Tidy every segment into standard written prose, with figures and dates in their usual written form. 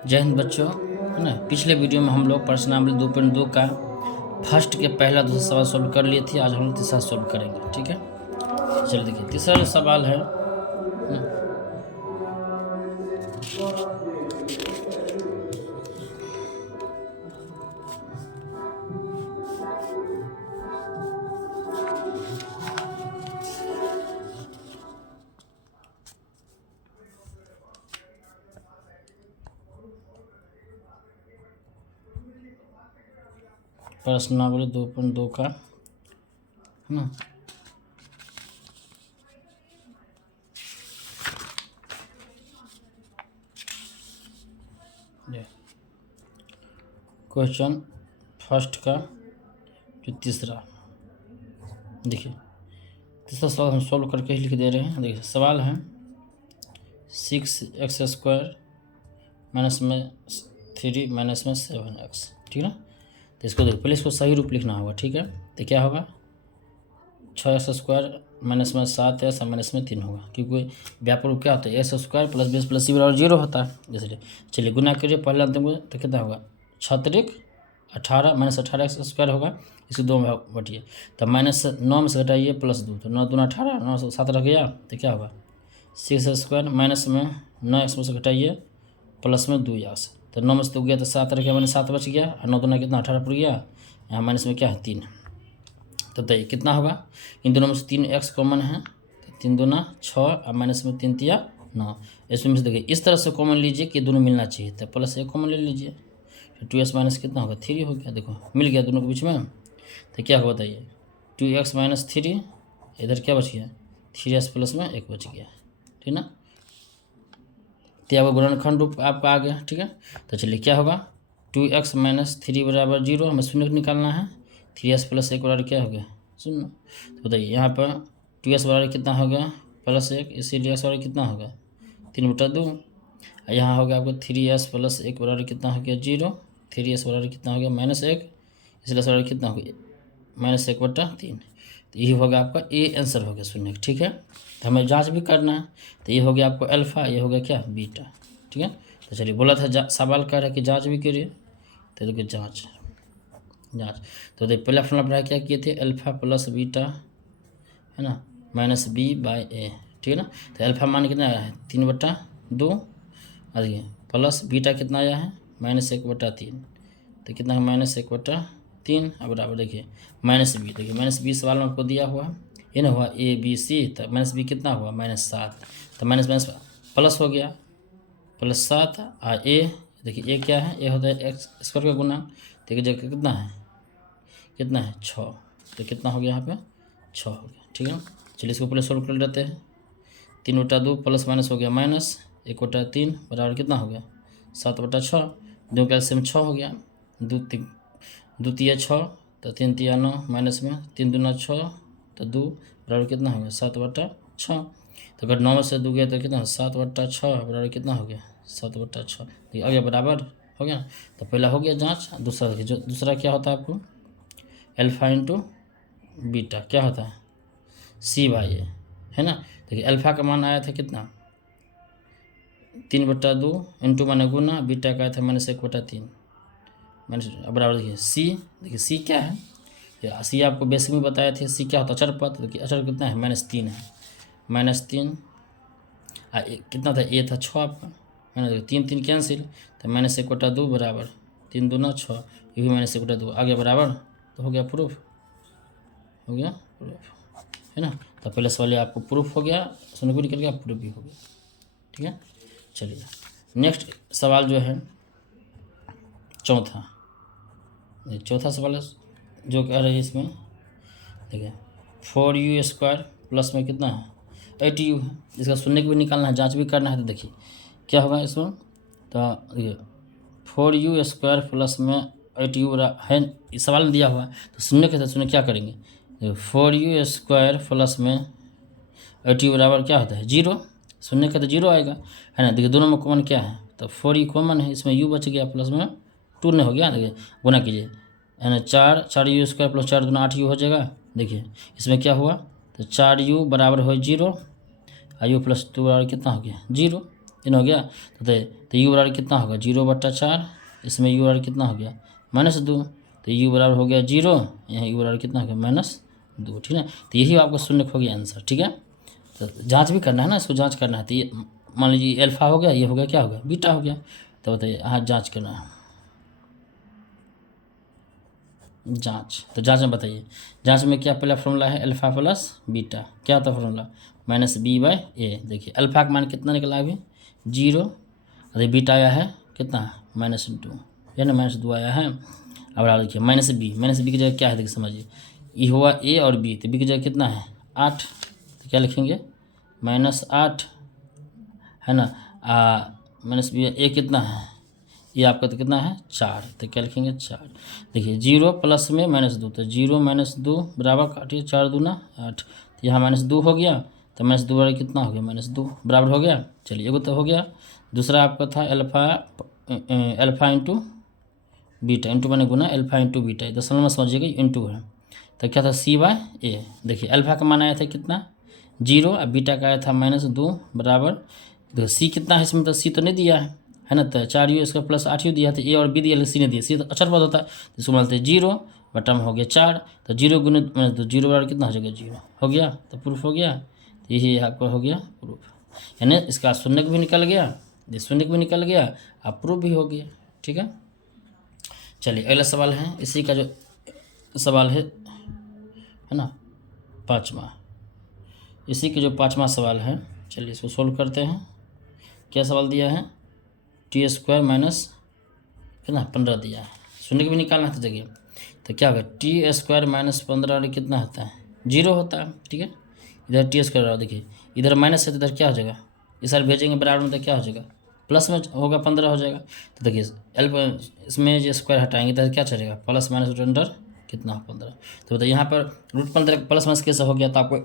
जय हिंद बच्चों, है ना। पिछले वीडियो में हम लोग प्रश्नावली 2.2 का फर्स्ट के पहला दूसरा सवाल सोल्व कर लिए थे। आज हम लोग तीसरा सोल्व करेंगे, ठीक है। चलिए देखिए, तीसरा जो सवाल है ना, प्रश्नावली 2.2 का, है ना। क्वेश्चन फर्स्ट का जो तीसरा, देखिए तीसरा सवाल हम सोल्व करके ही लिख दे रहे हैं। देखिए सवाल है 6x² माइनस में 3 माइनस में 7x, ठीक है ना। तो इसको देखो, पहले इसको सही रूप लिखना होगा, ठीक है। तो क्या होगा, 6x² माइनस में 7s माइनस में 3 होगा, क्योंकि व्यापक रूप क्या होता है, x² plus b plus c बराबर 0 होता है। जैसे चलिए गुना करिए पहले अंतिम को, तो कितना होगा 6 18 माइनस 18x² होगा, इसको 2 में बटिए। तो -9 में से घटाइए +2, तो 9 दूना 18, 9 से 7 रह गया, तो क्या होगा 6x² माइनस में 9x में से घटाइए प्लस में 2x, तो 9 में से 2 गया तो 7 रह गया, मैंने 7 बच गया, और 9 दूना कितना 18 पड़ गया, यहाँ माइनस में क्या है 3। तो बताइए कितना होगा, इन दोनों में से 3x कॉमन है, तो 3 दूना 6 और माइनस में 3 तिया 9। इसमें से देखिए इस तरह से कॉमन लीजिए कि दोनों मिलना चाहिए, तो प्लस एक कॉमन ले लीजिए, तो 2x माइनस कितना होगा 3 हो गया। देखो मिल गया दोनों के बीच में, तो क्या होगा बताइए 2x माइनस 3, इधर क्या बच गया 3x प्लस में 1 बच गया, ठीक ना। तो आपका गुणनखंड रूप आपका आ गया, ठीक है। तो चलिए क्या होगा 2x माइनस 3 बराबर 0, हमें शून्य निकालना है, 3x प्लस 1 बराबर क्या हो गया 0। तो बताइए यहाँ पर 2x बराबर कितना हो गया +1, इसीलिए x बराबर कितना होगा 3/2। यहाँ हो गया आपको 3x प्लस 1 बराबर कितना हो गया 0, 3x बराबर कितना हो गया -1, इसलिए बराबर कितना हो गया -1/3। तो ये हो गया आपका ए आंसर हो गया शून्य, ठीक है। तो हमें जांच भी करना है, तो ये हो गया आपको अल्फ़ा, ये हो गया क्या बीटा, ठीक है। तो चलिए बोला था सवाल कह रहा है कि जांच भी करिए, तो देखिए जांच। तो देखिए पहला फॉर्मूला पढ़ा क्या किए थे, अल्फ़ा प्लस बीटा, है ना, माइनस b/a, ठीक है ना। तो अल्फ़ा मान कितना आया है 3/2, और देखिए प्लस बीटा कितना आया है -1/3, तो कितना है -1/3, अब बराबर देखिए -b, देखिए -b सवाल में आपको दिया हुआ ये ना हुआ ABC, तो -b कितना हुआ -7, तो माइनस माइनस प्लस हो गया +7, और a देखिए a क्या है, a होता है x² का गुना, देखिए जगह कितना है 6, तो कितना हो गया यहाँ पे 6 हो गया, ठीक है। चलिए इसको पहले सोल्व कर लेते हैं। 3/2 प्लस माइनस हो गया -1/3 बराबर कितना हो गया 7/6, 2 का एलसीएम 6 हो गया, 2 तिया 6, तो 3 तिया 9, माइनस में 3 दूना 6, तो 2 बराबर कितना हो गया 7/6। तो अगर 9 में से 2 गया तो कितना 7/6 बराबर कितना हो गया 7/6, तो आ गया बराबर हो गया। तो पहला हो गया जांच। दूसरा देखिए, जो दूसरा क्या होता है आपको अल्फ़ा इंटू बीटा क्या होता है c/a, है ना। देखिए अल्फ़ा का मान आया था कितना 3/2 इंटू माने गुना, बीटा का आया था -1/3 माइनस, बराबर देखिए सी क्या है, सी आपको बेसिक में बताया थे, सी क्या होता है अचर पद। देखिए अचर कितना है -3 है, -3, कितना था ए था 6 आपका, है ना। देखिए 3 3 कैंसिल, तो -1/2 बराबर 3 दूना 6, ये भी -1/2 आ गया बराबर, तो हो गया प्रूफ, हो गया प्रूफ, है ना। तो पहले सवाल आपको प्रूफ हो गया, सुनने को निकल गया, प्रूफ भी हो गया, ठीक है। चलिए नेक्स्ट सवाल जो है चौथा सवाल जो कह रहे हैं इसमें, देखिए 4u² प्लस में कितना है 8u है, इसका शून्य को भी निकालना है, जांच भी करना है। तो देखिए क्या होगा इसमें, तो देखिए 4u² प्लस में 8u है, इस सवाल में दिया हुआ है, तो शून्य के साथ शून्य क्या करेंगे, 4u² प्लस में 8u बराबर क्या होता है 0, शून्य का तो 0 आएगा, है ना। देखिए दोनों में कॉमन क्या है, तो 4u कॉमन है, इसमें u बच गया, प्लस में 2 ने हो गया, देखिए गुना कीजिए, है ना, 4u² प्लस 4 दूना 8u हो जाएगा। देखिए इसमें क्या हुआ, तो 4u बराबर हो 0, और u प्लस 2 बराबर कितना हो गया 0, इन हो गया। तो यू बराबर कितना होगा 0/4, इसमें यू बराबर कितना हो गया -2, तो यू बराबर हो गया 0, यहाँ यू बराबर कितना हो गया -2, ठीक है। तो यही आपको शून्य हो गया आंसर, ठीक है। तो जांच भी करना है ना, इसको जांच करना है। तो ये मान लीजिए अल्फा हो गया, ये हो गया क्या हो गया बीटा हो गया। तो बताइए हाँ जांच करना है, जांच। तो जांच में बताइए, जांच में क्या पहला फॉर्मूला है अल्फा प्लस बीटा, क्या होता है फॉर्मूला -b/a। देखिए अल्फा का मान कितना निकला अभी 0, अरे बीटा आया है कितना -2, है ना -2 आया है। अब आप देखिए -b की जगह क्या है देखिए समझिए, ये हुआ a और b, तो b की जगह कितना है 8, तो क्या लिखेंगे -8, है ना। -b a कितना है, ये आपका तो कितना है 4, तो क्या लिखेंगे 4। देखिए 0 प्लस में -2, तो 0 -2 बराबर काटिए 4 दूना 8, तो यहाँ -2 हो गया, तो -2 बराबर कितना हो गया -2 बराबर हो गया। चलिए एगो तो हो गया। दूसरा आपका था अल्फा इंटू बीटा, इंटू मैंने गुना अल्फा इंटू बीटा, दशमलव में समझिएगा इंटू है। तो क्या था c/a। देखिए अल्फा का मान आया था कितना 0, अब बीटा का आया था -2 बराबर, देखो सी कितना है इसमें, तो सी तो नहीं दिया है ना, तो 4 यू इसका प्लस 8 यू दिया, तो ए और बी दिया लेकिन सी नहीं दिया, सी तो अक्षर पद होता है, इसको मानते हैं 0 बटा में हो गया 4, तो 0 गुने तो 0 बराबर कितना हो जाएगा 0 हो गया, तो प्रूफ हो गया। तो यही आपका हो गया प्रूफ, यानी इसका शून्य भी निकल गया, ये शून्य भी निकल गया, अब प्रूफ भी हो गया, ठीक है। चलिए अगला सवाल है, इसी का जो सवाल है ना 5वां, इसी के जो 5वां सवाल है, चलिए इसको सोल्व करते हैं। क्या सवाल दिया है t² माइनस कितना 15 दिया है, शून्य भी निकालना है तो जगह, तो क्या होगा t² माइनस 15 कितना होता है 0 होता है, ठीक है। इधर t², देखिए इधर माइनस है तो इधर क्या हो जाएगा, इस साइड भेजेंगे बराबर में तो क्या हो जाएगा प्लस में होगा 15 हो जाएगा। तो देखिए इसमें जो स्क्वायर हटाएंगे तो क्या चलेगा प्लस माइनस रूट अंडर कितना 15। तो बताइए यहाँ पर √15 प्लस माइनस कैसे हो गया, तो आपको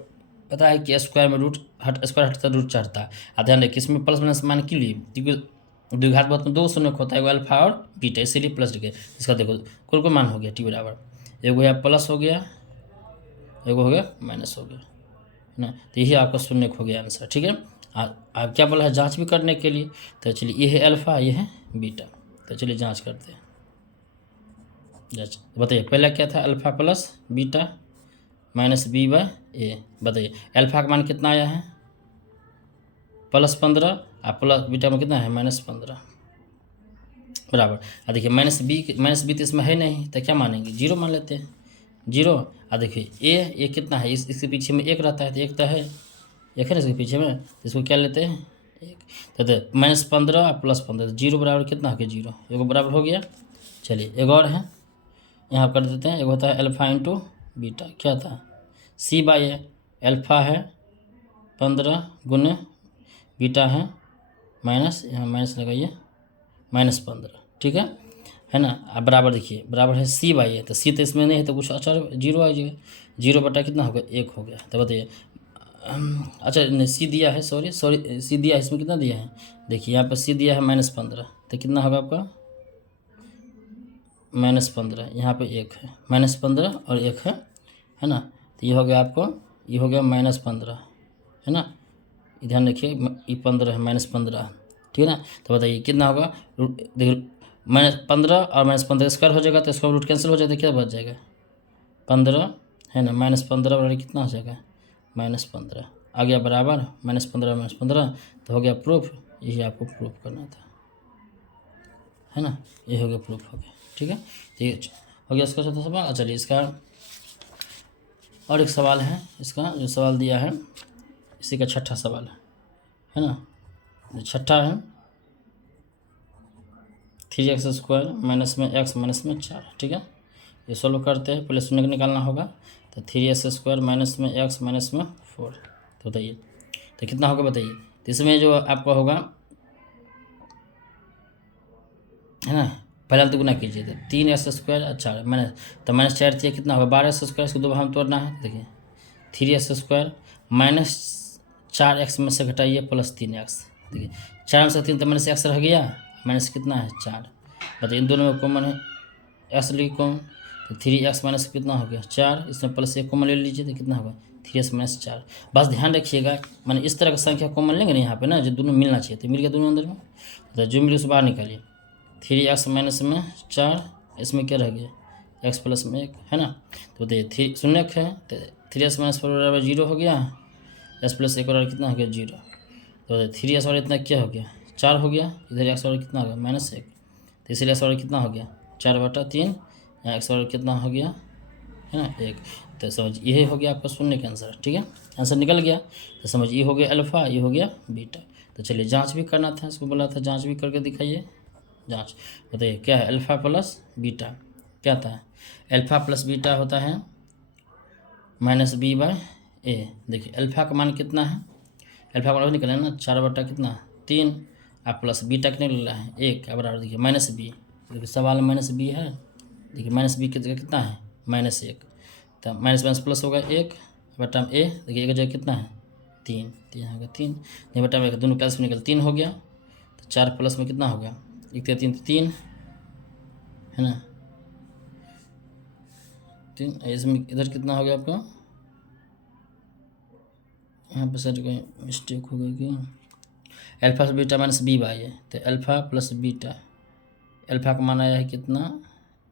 पता है कि स्क्वायर में स्क्वायर हटता रूट चढ़ता है। ध्यान रखिए इसमें प्लस माइनस मान क्यों लिए, क्योंकि द्विघात बहुत में 2 शून्य होता है, एगो अल्फा और बीटा, इसीलिए प्लस लिखे। इसका देखो कुल मान हो गया t बराबर, एगो यहाँ प्लस हो गया, एगो हो गया माइनस हो गया, है ना। तो यही आपका शून्य हो गया आंसर, ठीक है। आप क्या बोला है जांच भी करने के लिए, तो चलिए ये है अल्फा ये है बीटा, तो चलिए जांच करते हैं। जांच बताइए पहला क्या था अल्फा प्लस बीटा -b/a, बताइए अल्फा का मान कितना आया है +15 और प्लस बीटा में कितना है -15 बराबर। और देखिए -b तो इसमें है नहीं, तो क्या मानेंगे 0 मान लेते हैं 0। और देखिए ए कितना है, इसके पीछे में 1 रहता है, तो 1 तो है, 1 है ना इसके पीछे में, तो इसको क्या लेते हैं 1, तो -15 और +15, 0 बराबर कितना हो गया 0, एगो बराबर हो गया। चलिए एक और है यहाँ कर देते हैं, एक होता है अल्फा इंटू बीटा, क्या होता है c/a, अल्फा है 15 गुने बीटा है माइनस, यहाँ माइनस लगाइए -15, ठीक है ना। अब बराबर देखिए बराबर है c/a, तो c तो इसमें नहीं है तो कुछ अच्छा 0 आ जाएगा, 0 बटा कितना हो गया 1 हो गया। तो बताइए अच्छा नहीं c दिया है, सॉरी c दिया है, इसमें कितना दिया है देखिए यहाँ पर c दिया है -15, तो कितना होगा आपका -15, यहाँ पे 1 है -15 और 1 है ना। तो ये हो गया आपको, ये हो गया -15, है ना, ध्यान रखिए ये 15 है -15, ठीक है ना। तो बताइए कितना होगा देखिए -15 और -15 स्क्वायर हो जाएगा, तो इसका रूट कैंसिल हो जाएगा, क्या बच जाएगा 15, है ना, -15 बराबर कितना हो जाएगा -15 आ गया बराबर -15 तो हो गया प्रूफ। यही आपको प्रूफ करना था, है ना, ये हो गया प्रूफ हो गया, ठीक है। तो ये हो गया इसका चौथा सवाल। चलिए इसका और एक सवाल है, इसका जो सवाल दिया है इसी का छठा सवाल है ना, छठा है 3x² माइनस में x माइनस में 4, ठीक है। ये सोल्व करते हैं, पहले शून्य निकालना होगा, तो 3x² माइनस में x माइनस में 4, तो बताइए तो कितना होगा बताइए। तो इसमें जो आपका होगा है ना, पहले तो गुना कीजिए, तो 3x² अच्छा मैंने तो -4 थी, कितना होगा 12x², इसको 2 भाग में तोड़ना है। देखिए 3x² माइनस 4x में से घटाइए प्लस 3x, देखिए 4 में से 3 तो माइनस x रह गया, माइनस कितना है 4, बताइए इन दोनों में कॉमन है x ली कॉमन, तो 3x माइनस कितना हो गया 4, इसमें प्लस 1 कॉमन ले लीजिए, तो कितना होगा 3s-4। बस ध्यान रखिएगा, मैंने इस तरह का संख्या कॉमन लेंगे ना यहाँ पे ना, जो दोनों मिलना चाहिए, तो मिल गया दोनों अंदर में, तो जो मिले उसे बाहर निकालिए। 3x-4, इसमें क्या रह गया, x + 1 है ना। तो देखिए 3 शून्य है, तो 3s-4 बराबर 0 हो गया, s + 1 बराबर कितना हो गया 0। तो 3s और इतना क्या हो गया 4 हो गया, इधर x और कितना हो गया -1, तो इसलिए x और कितना हो गया 4/3, यहाँ x और कितना हो गया है ना 1। तो समझ ये हो गया आपका शून्य का आंसर। ठीक है, आंसर निकल गया। तो समझ ये हो गया अल्फ़ा, ये हो गया बीटा। तो चलिए जांच भी करना था, इसको बोला था जांच भी करके दिखाइए। जांच बताइए क्या है, अल्फ़ा प्लस बीटा क्या होता है, अल्फ़ा प्लस बीटा होता है -b/a। देखिए अल्फ़ा का मान कितना है, अल्फ़ा का मान निकला ना 4/3, आप प्लस बीटा कितने निकला है 1 बराबर देखिए -b। देखिए सवाल -b है, देखिए -b की जगह कितना है -1, तो माइनस प्लस होगा 1 बटा a, देखिए एक जगह कितना है 3, 3 होगा 3, नहीं बटा में दोनों कैंसिल निकल 3 हो गया, तो 4 प्लस में कितना हो गया 1 3 3 है ना 3। इसमें इधर कितना हो गया आपका, यहाँ पर सर कोई मिस्टेक हो गई कि अल्फ़ा बीटा -b/a, तो अल्फ़ा प्लस बीटा, अल्फ़ा का मान आया है कितना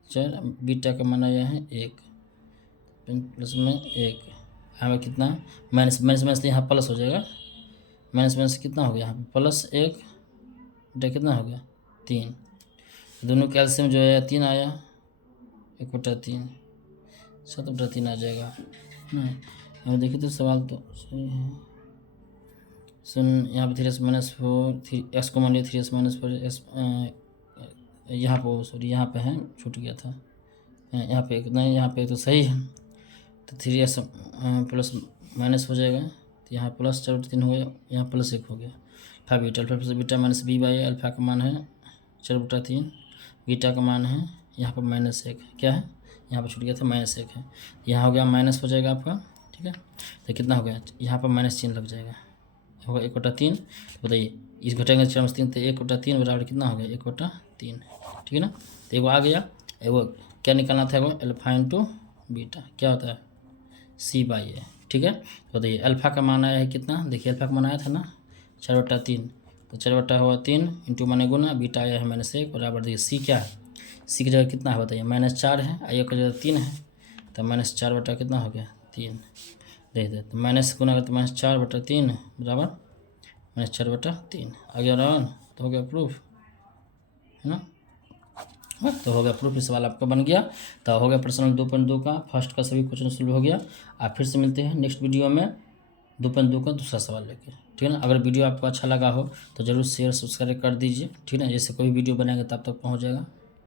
4, बीटा का मान आया है 1 प्लस में 1, यहाँ पे कितना माइनस तो यहाँ प्लस हो जाएगा, माइनस कितना हो गया यहाँ पे +1 बेटा कितना हो गया 3, दोनों कैल्शियम जो है 3 आया 1/3, 7/3 आ जाएगा ना। अब देखिए तो सवाल तो सही है, सुन यहाँ पे 3s-4 3x को मान लिया 3s-4 s यहाँ पर सॉरी यहाँ पे है छूट गया था, यहाँ पे कितना है, यहाँ पे तो सही है, तो 3s प्लस माइनस हो जाएगा, तो यहाँ +4/3 हो गया, यहाँ +1 हो गया। Alpha plus beta -b/a, alpha का मान है 4/3, बीटा का मान है यहाँ पर -1 क्या है, यहाँ पर छूट गया था -1 है, यहाँ हो गया माइनस हो जाएगा आपका। ठीक है, तो कितना हो गया यहाँ पर माइनस चिन्ह लग जाएगा, होगा 1/3। बताइए इस घटेंगे 4/3, तो 1/3 बराबर कितना हो गया 1/3। ठीक है ना, तो एगो आ गया, एगो क्या निकालना था, एगो अल्फ़ा इंटू बीटा क्या होता है c/a। ठीक है, तो बताइए अल्फ़ा का मान आया है कितना, देखिए अल्फ़ा का मान आया था ना 4/3, तो 4/3 इंटू माने गुना, बीटा आया है -1 बराबर देखिए c क्या है, c की जगह कितना है बताइए -4 है, a की जगह 3 है, तो -4 बटा कितना हो गया 3, देख दे तो माइनस गुना करते -4/3 बराबर -4/3 आ गया राउंड, तो हो गया प्रूफ है ना। तो हो गया प्रूफ, इस सवाल आपका बन गया। तो हो गया प्रश्न 2.2 का फर्स्ट का सभी क्वेश्चन सोल्व हो गया। आप फिर से मिलते हैं नेक्स्ट वीडियो में 2.2 का दूसरा सवाल लेके। ठीक है ना, अगर वीडियो आपको अच्छा लगा हो तो ज़रूर शेयर सब्सक्राइब कर दीजिए। ठीक है ना, जैसे कोई वीडियो बनाएंगे तब तक पहुँच जाएगा।